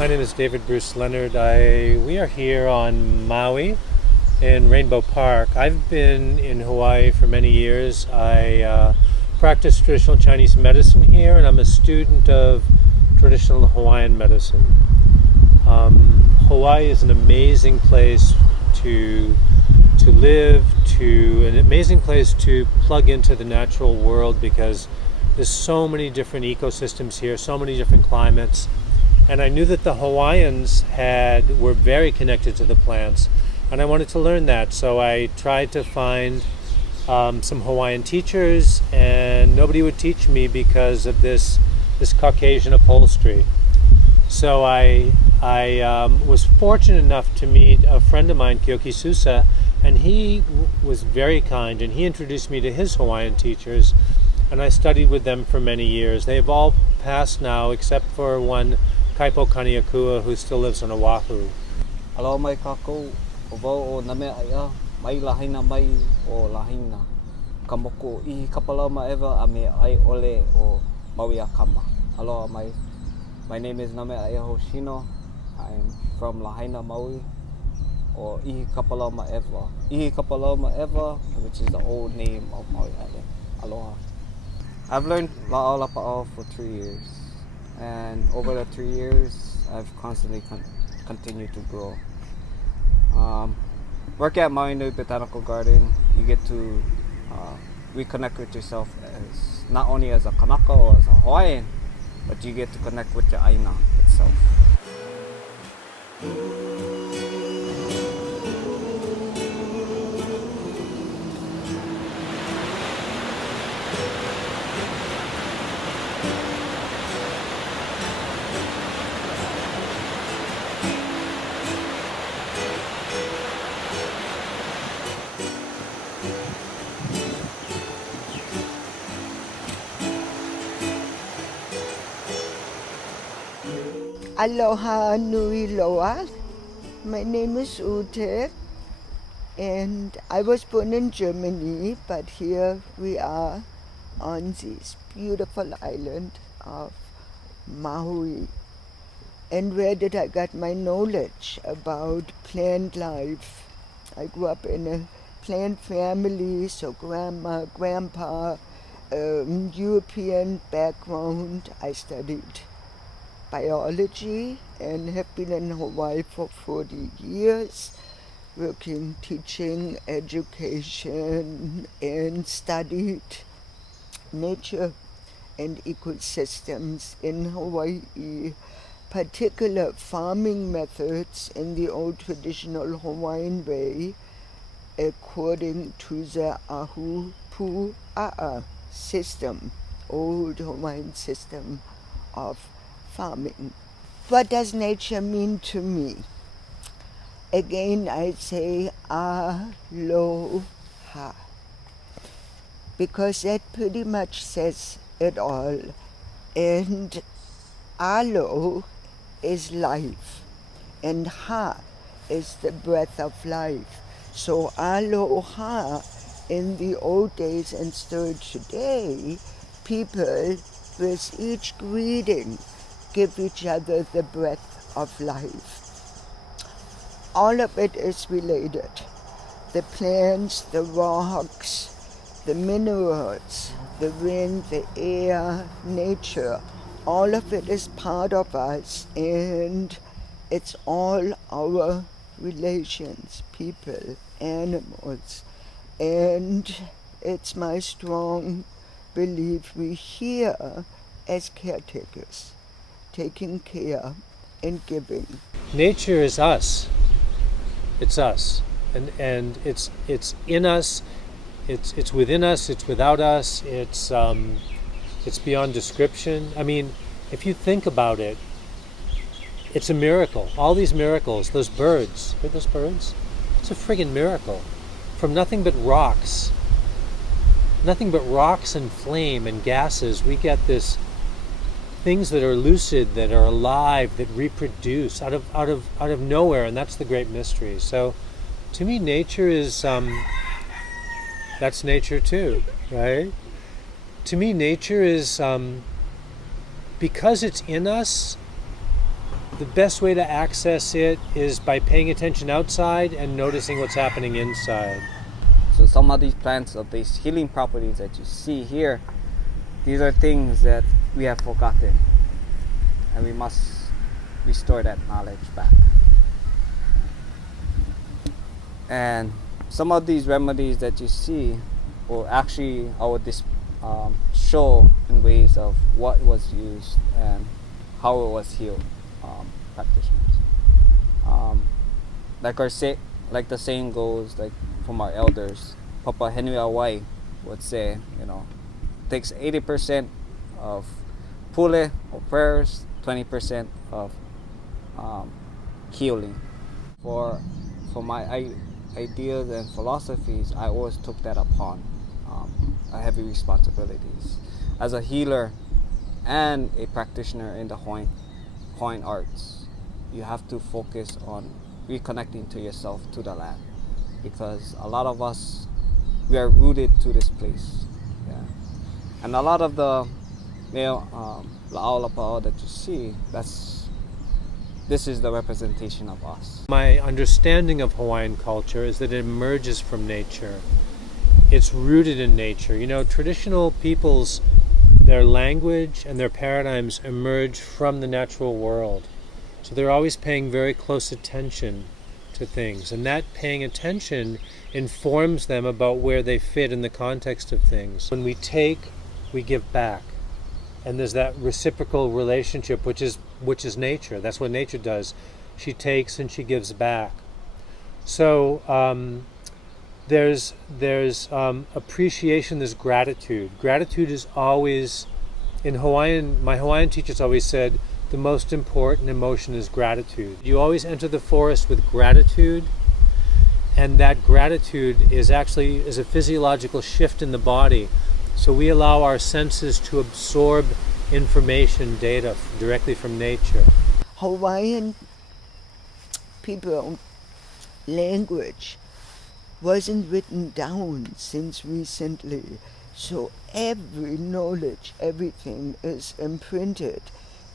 My name is David Bruce Leonard. We are here on Maui in Rainbow Park. I've been in Hawaii for many years. I practice traditional Chinese medicine here, and I'm a student of traditional Hawaiian medicine. Hawaii is an amazing place to live, an amazing place to plug into the natural world, because there's so many different ecosystems here, so many different climates. And I knew that the Hawaiians were very connected to the plants, and I wanted to learn that. So I tried to find some Hawaiian teachers, and nobody would teach me because of this Caucasian upholstery. So I was fortunate enough to meet a friend of mine, Kyoki Susa, and he was very kind, and he introduced me to his Hawaiian teachers, and I studied with them for many years. They've all passed now, except for one, Kaipo Kaniakua, who still lives on Oahu. Alo mai kako o vau o name aia mai lahaina mai o lahaina kamoko I kapala ma eva a me ai ole o Maui a kama. Aloha mai. My name is Name Aia Hoshino. I'm from Lahaina, Maui, or Ihi Kapalama Eva. Ihi Kapalama Eva, which is the old name of Maui Island. Aloha. I've learned La'o Lapa'o for 3 years, and over the 3 years, I've constantly continued to grow. Work at Maui Nui Botanical Garden, you get to reconnect with yourself as not only as a Kanaka or as a Hawaiian, but you get to connect with your aina itself. Aloha nui loa. My name is Ute, and I was born in Germany, but here we are on this beautiful island of Maui. And where did I get my knowledge about plant life? I grew up in a plant family, so grandma, grandpa, European background. I studied biology and have been in Hawaii for 40 years, working, teaching, education, and studied nature and ecosystems in Hawaii, particular farming methods in the old traditional Hawaiian way, according to the Ahu Pua'a system, old Hawaiian system of farming. What does nature mean to me? Again, I say aloha, because that pretty much says it all. And alo is life, and ha is the breath of life. So aloha in the old days and still today, people with each greeting give each other the breath of life. All of it is related. The plants, the rocks, the minerals, the wind, the air, nature, all of it is part of us, and it's all our relations, people, animals. And it's my strong belief we're here as caretakers, taking care and giving. Nature is us. It's us, and it's in us. It's within us. It's without us. It's beyond description. I mean, if you think about it, it's a miracle. All these miracles. Those birds. Hear those birds? It's a friggin' miracle. From nothing but rocks and flame and gases, we get this things that are lucid, that are alive, that reproduce out of nowhere, and that's the great mystery. So, to me, nature is that's nature too, right? To me, nature is because it's in us. the best way to access it is by paying attention outside and noticing what's happening inside. So some of these plants of these healing properties that you see here, these are things that we have forgotten, and we must restore that knowledge back. And some of these remedies that you see will actually show in ways of what was used and how it was healed, practitioners. Like the saying goes, like from our elders, Papa Henry Hawaii would say, takes 80% of pule or prayers, 20% of healing. For my ideas and philosophies, I always took that upon a heavy responsibilities as a healer and a practitioner in the Hawaiian arts. You have to focus on reconnecting to yourself, to the land, because a lot of us, we are rooted to this place. Yeah. And a lot of the la'aulapa'o that you see, this is the representation of us. My understanding of Hawaiian culture is that it emerges from nature. It's rooted in nature. Traditional peoples, their language and their paradigms emerge from the natural world. So they're always paying very close attention to things. And that paying attention informs them about where they fit in the context of things. When we take, we give back. And there's that reciprocal relationship, which is nature. That's what nature does. She takes and she gives back. So there's appreciation, there's gratitude. Gratitude is always, in Hawaiian, my Hawaiian teachers always said, the most important emotion is gratitude. You always enter the forest with gratitude, and that gratitude is a physiological shift in the body. So we allow our senses to absorb information, data directly from nature. Hawaiian people language wasn't written down since recently. So every knowledge, everything is imprinted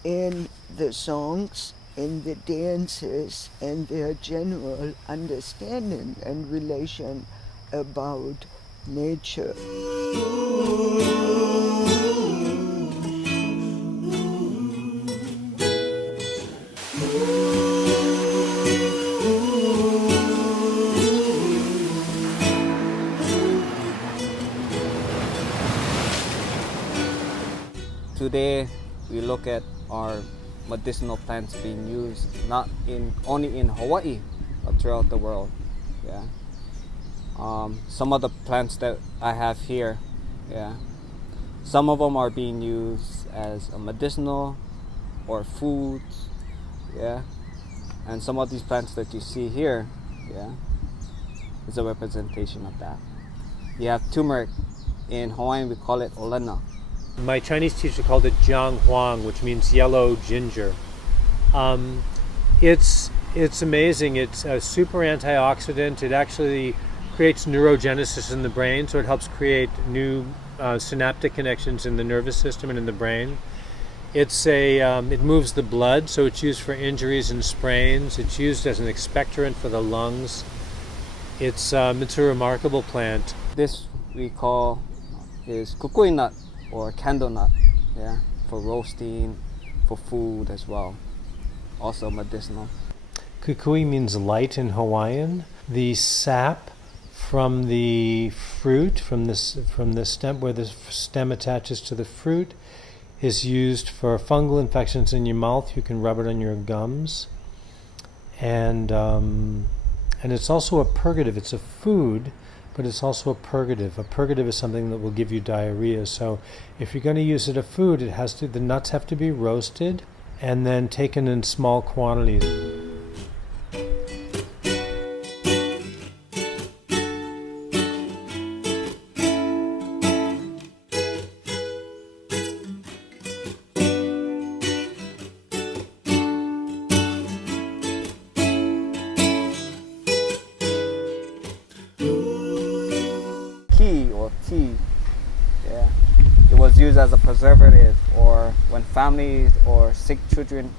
in the songs, in the dances, and their general understanding and relation about nature. Today, we look at our medicinal plants being used not only in Hawaii, but throughout the world. Yeah. Some of the plants that I have here, some of them are being used as a medicinal or foods, and some of these plants that you see here, is a representation of that. You have turmeric. In Hawaiian, we call it olena. My Chinese teacher called it jiang huang, which means yellow ginger. It's amazing. It's a super antioxidant. It actually creates neurogenesis in the brain, so it helps create new synaptic connections in the nervous system and in the brain. It moves the blood, so it's used for injuries and sprains. It's used as an expectorant for the lungs. It's a remarkable plant. This we call is kukui nut, or candle nut, for roasting, for food as well. Also medicinal. Kukui means light in Hawaiian. The sap from the fruit, from the stem, where the stem attaches to the fruit, is used for fungal infections in your mouth. You can rub it on your gums, and it's also a purgative. It's a food, but it's also a purgative. A purgative is something that will give you diarrhea. So if you're going to use it as food, the nuts have to be roasted and then taken in small quantities. It was used as a preservative, or when families or sick children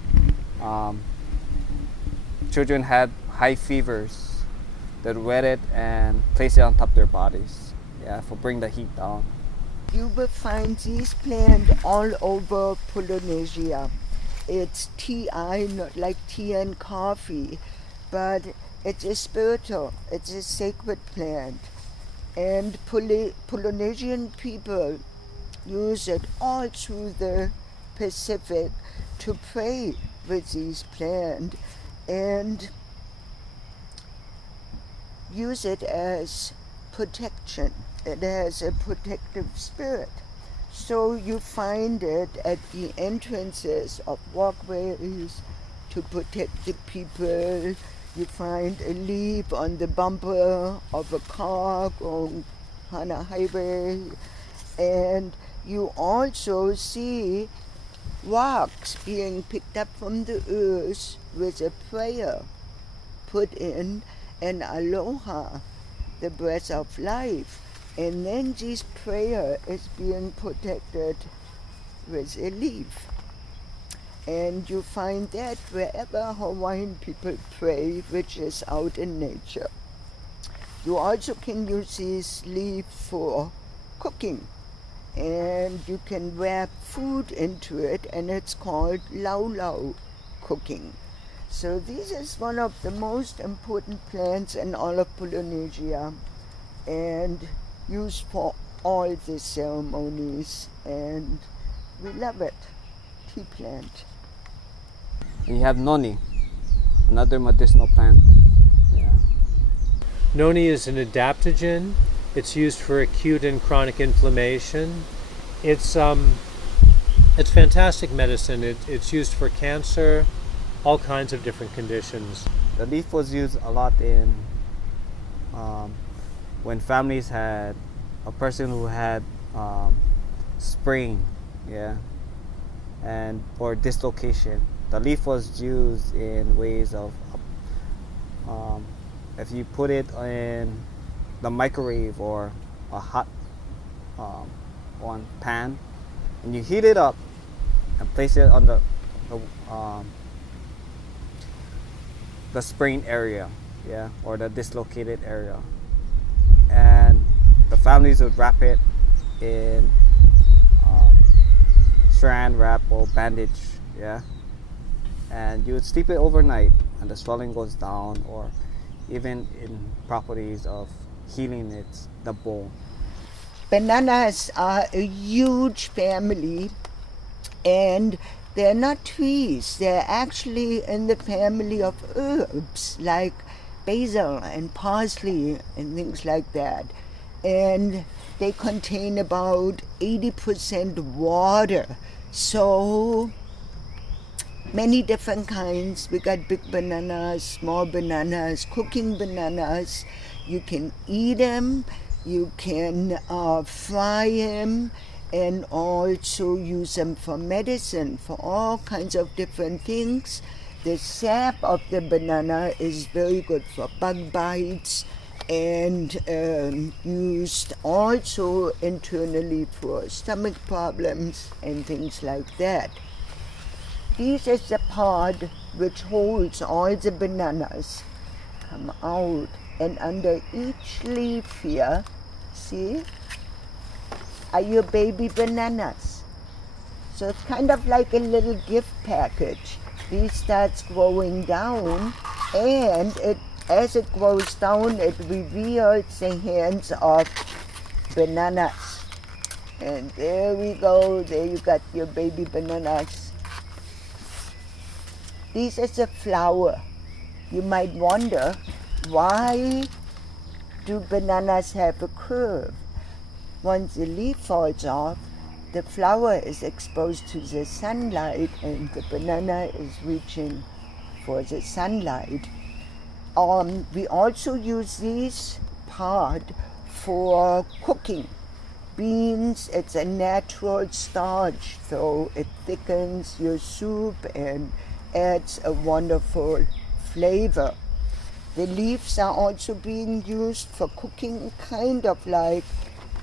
children had high fevers, they'd wet it and place it on top of their bodies, for bring the heat down. You will find these plants all over Polynesia. It's tea, not like tea and coffee, but it's a spiritual, it's a sacred plant. And Polynesian people use it all through the Pacific to pray with these plants and use it as protection. It has a protective spirit. So you find it at the entrances of walkways to protect the people. You find a leaf on the bumper of a car going on a highway. And you also see rocks being picked up from the earth with a prayer put in, and aloha, the breath of life. And then this prayer is being protected with a leaf. And you find that wherever Hawaiian people pray, which is out in nature. You also can use this leaf for cooking. And you can wrap food into it, and it's called lau cooking. So this is one of the most important plants in all of Polynesia, and used for all the ceremonies, and we love it. Tea plant. And you have noni, another medicinal plant. Noni is an adaptogen. It's used for acute and chronic inflammation. It's fantastic medicine. It's used for cancer, all kinds of different conditions. The leaf was used a lot in when families had a person who had sprain, and or dislocation. The leaf was used in ways of if you put it in the microwave or a hot on pan, and you heat it up and place it on the sprained area, or the dislocated area, and the families would wrap it in saran wrap or bandage, and you would steep it overnight, and the swelling goes down, or even in properties of healing the bone. Bananas are a huge family, and they're not trees. They're actually in the family of herbs like basil and parsley and things like that. And they contain about 80% water. So many different kinds. We got big bananas, small bananas, cooking bananas. You can eat them, you can fry them, and also use them for medicine, for all kinds of different things. The sap of the banana is very good for bug bites, and used also internally for stomach problems and things like that. This is the pod which holds all the bananas. Come out, and under each leaf here, see, are your baby bananas. So it's kind of like a little gift package. This starts growing down, and as it grows down, it reveals the hands of bananas. And there we go, there you got your baby bananas. This is a flower. You might wonder, why do bananas have a curve? Once the leaf falls off, the flower is exposed to the sunlight, and the banana is reaching for the sunlight. We also use this pod for cooking. Beans, it's a natural starch, so it thickens your soup and adds a wonderful flavor. The leaves are also being used for cooking, kind of like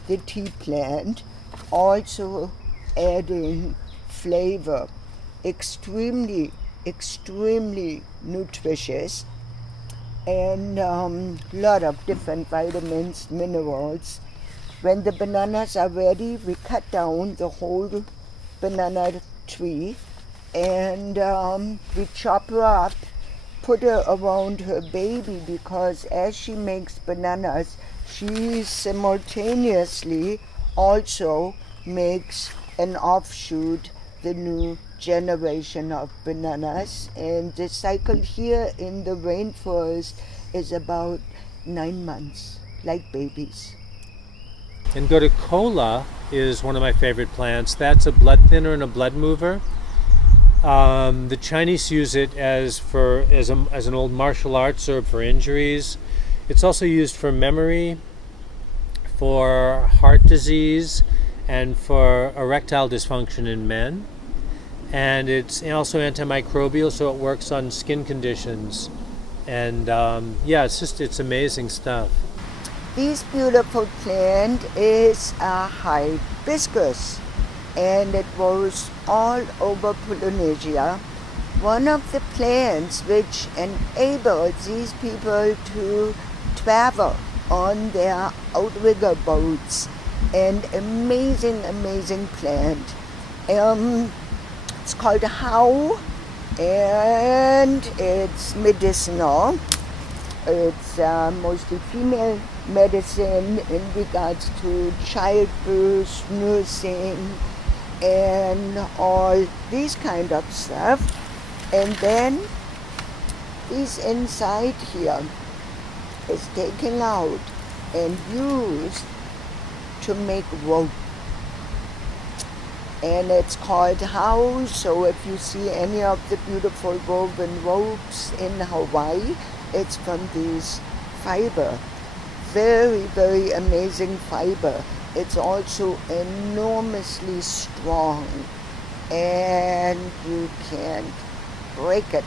the tea plant, also adding flavor. Extremely extremely nutritious, and lot of different vitamins, minerals. When the bananas are ready, we cut down the whole banana tree, and we chop her up, put her around her baby, because as she makes bananas, she simultaneously also makes an offshoot, the new generation of bananas. And the cycle here in the rainforest is about 9 months, like babies. And Goticola is one of my favorite plants. That's a blood thinner and a blood mover. The Chinese use it as an old martial arts herb for injuries. It's also used for memory, for heart disease, and for erectile dysfunction in men. And it's also antimicrobial, so it works on skin conditions. And it's amazing stuff. This beautiful plant is a hibiscus, and it grows all over Polynesia. One of the plants which enables these people to travel on their outrigger boats, and amazing plant. It's called how, and it's medicinal. It's mostly female medicine in regards to childbirth, nursing, and all these kind of stuff. And then this inside here is taken out and used to make rope. And it's called how. So if you see any of the beautiful woven ropes in Hawaii, it's from this fiber. Very amazing fiber. It's also enormously strong, and you can't break it.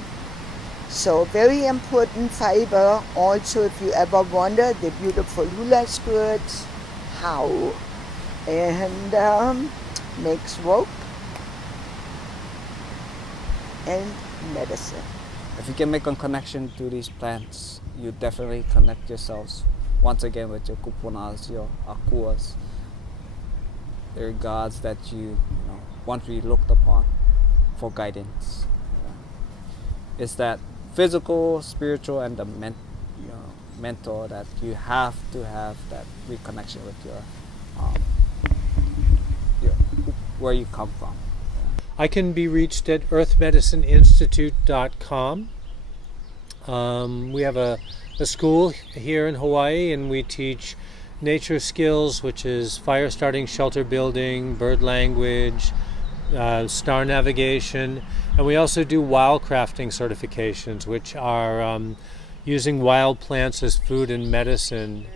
So very important fiber. Also, if you ever wonder, the beautiful hula skirts, how, and makes rope and medicine. If you can make a connection to these plants, you definitely connect yourselves once again with your kupunas, your akuas. They're gods that you want to be looked upon for guidance. It's that physical, spiritual, and the mental that you have to have that reconnection with your where you come from. I can be reached at earthmedicineinstitute.com. We have a school here in Hawaii, and we teach nature skills, which is fire starting, shelter building, bird language, star navigation, and we also do wildcrafting certifications, which are using wild plants as food and medicine.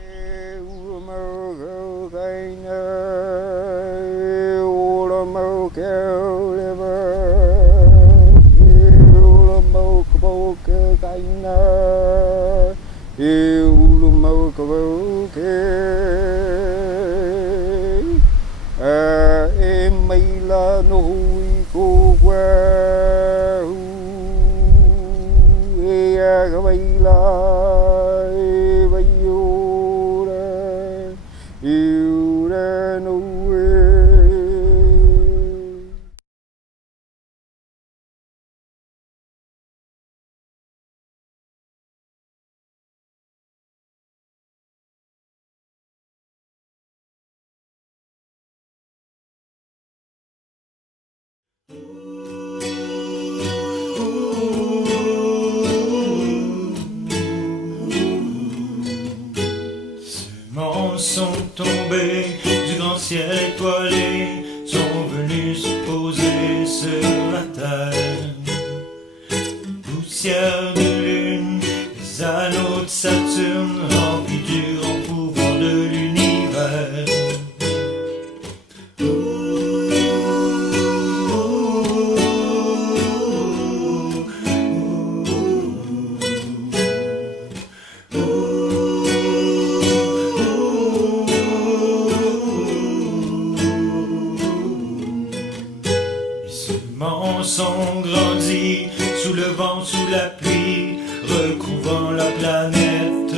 Sont tombés du grand ciel étoilé, sont venus se poser sur la terre. Poussière de lune, les anneaux de Saturne, remplis du grand pouvoir de l'univers. Sont grandis sous le vent, sous la pluie, recouvrant la planète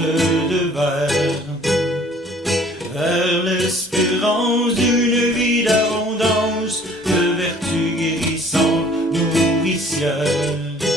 de vert, vers l'espérance d'une vie d'abondance, de vertu guérissante, nourricière.